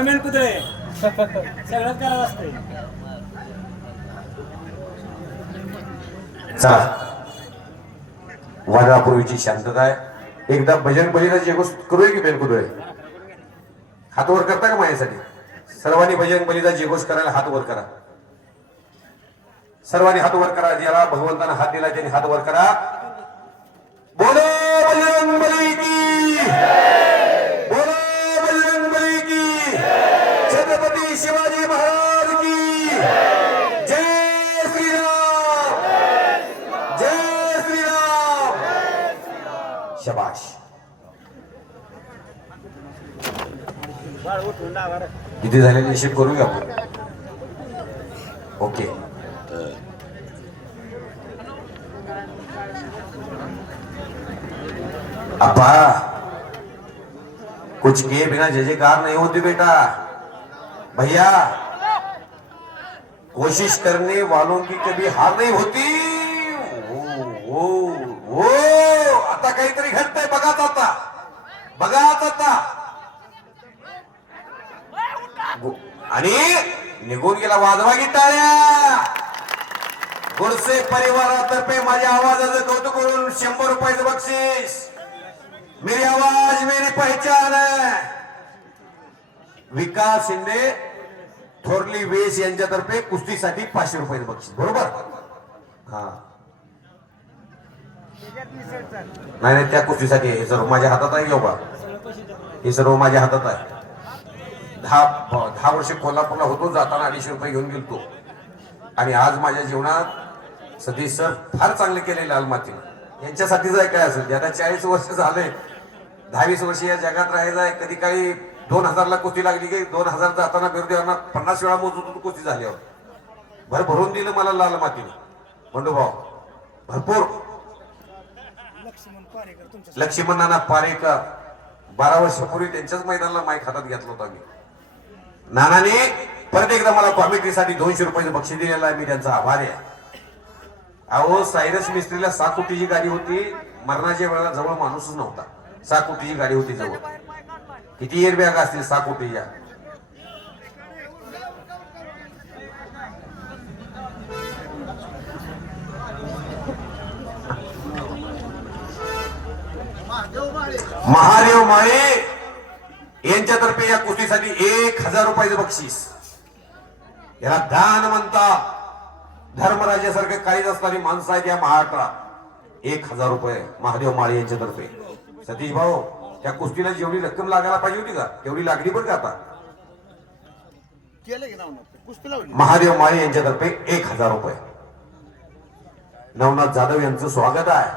Main कुत्रे सगळं करावं असतंय. चला वादळापूर्वीची शांतता आहे. एकदा भजन बलीला जे गोष्ट करूया की बेन कुदळे हात वर करता का माझ्यासाठी? सर्वांनी भजन बलीचा जे गोष्ट करायला हात वर करा. सर्वांनी हात वर करा. ज्याला भगवंतानं हात दिला त्याने हात वर करा. बोलो बजरंग बली की, बोलो बजरंग बली की, छत्रपती शिवाजी महाराज की जय श्रीराम, जय श्रीराम. शबाश. किती झाले निश्चित करूया आपण. ओके. अब्बा कुछ किए बिना जय जयकार नहीं होती बेटा. भैया कोशिश करने वालों की कभी हार नहीं होती. ओ आता काहीतरी घडतंय. बघाच आता, बघाच आता. आणि निघून गेला. वाजवा की टाळ्या. गोडसे परिवारातर्फे माझ्या आवाजाचं कौतुक करून 100 रुपयाचं बक्षीस. मेरी आवाज मेरी पहचान है. विकास शिंदे थोरली वेस यांच्यातर्फे कुस्तीसाठी 500 रुपयाचं बक्षीस. बरोबर. हा नाही नाही, त्या कुस्तीसाठी हे सर्व माझ्या हातात आहे. योगा हे सर्व माझ्या हातात आहे. 10 वर्ष कोल्हापूरला होतो. जाताना 250 रुपये घेऊन गेलतो. आणि आज माझ्या जीवनात सतीश सर फार चांगले केले लाल मातीनं. यांच्यासाठीच आहे काय असेल. आता 40 वर्ष झाले. 10-20 वर्ष या जगात राहायचं आहे. कधी काही 2000ला कुस्ती लागली की 2000 जाताना बिरुदेवांना 50 वेळा मोजून होतो कुस्ती झाल्यावर. भरभरून दिलं मला लाल मातीनं. बंडू भाऊ भरपूर. लक्ष्मण नाना पारेकर 12 वर्षापूर्वी त्यांच्याच मैदानाला माईक हातात घेतला होता मी. नानाने परत एकदा मला कॉमेंट्रीसाठी 200 रुपयाचं बक्षीस दिलेलं आहे. मी त्यांचा आभारी आहे. अहो सायरस मिस्त्रीला 6 कोटीची गाडी होती. मरणाच्या वेळेला जवळ माणूसच नव्हता. 6 कोटीची गाडी होती जवळ. किती एअर बॅग असतील 6 कोटीच्या. महादेव माळे यांच्यातर्फे या कुस्तीसाठी 1000 रुपयाचं बक्षीस. याला दान म्हणता. धर्मराजासारखं काहीच असणारी माणसं आहेत या महाराष्ट्रात. 1000 रुपये महादेव माळे यांच्यातर्फे. सतीश भाऊ त्या कुस्तीला जेवढी रक्कम लागायला पाहिजे होती का तेवढी लागली पण का आता. महादेव माळे यांच्यातर्फे 1000 रुपये. नवनाथ जाधव यांचं स्वागत आहे.